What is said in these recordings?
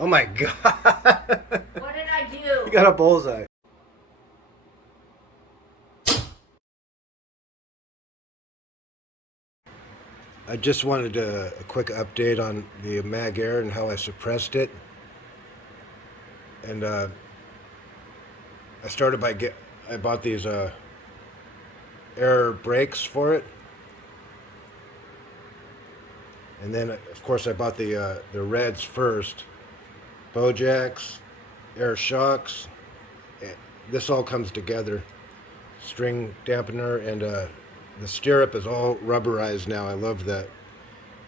Oh my god. What did I do? You got a bullseye. I just wanted a quick update on the mag air and how I suppressed it. And I started by I bought these air brakes for it. And then of course I bought the reds first. Bow jacks, air shocks. This all comes together. String dampener, and the stirrup is all rubberized now. I love that.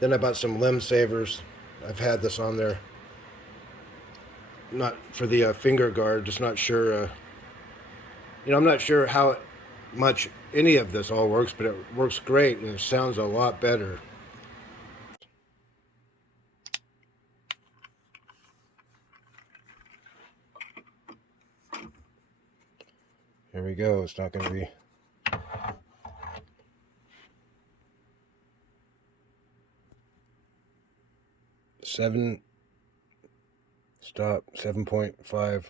Then I bought some limb savers. I've had this on there. Not for the finger guard, just not sure. I'm not sure how much any of this all works, but it works great and it sounds a lot better. Here we go. It's not going to be. Stop, 7.5.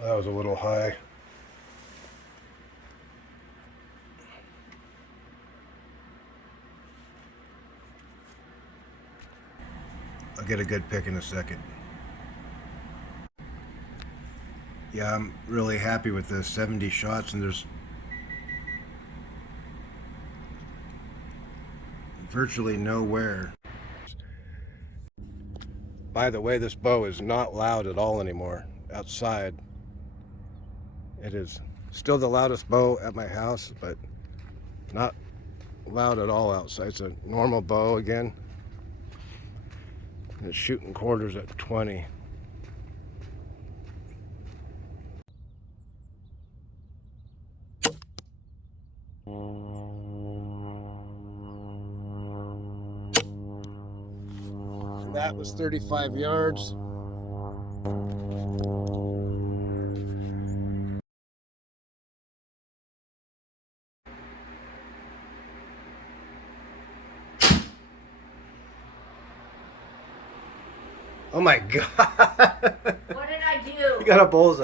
That was a little high. I'll get a good pick in a second. Yeah, I'm really happy with the 70 shots, and there's virtually no wear. By the way, this bow is not loud at all anymore outside. It is still the loudest bow at my house, but not loud at all outside. It's a normal bow again. And it's shooting quarters at 20. And that was 35 yards. Oh my god. What did I do? You got a bullseye.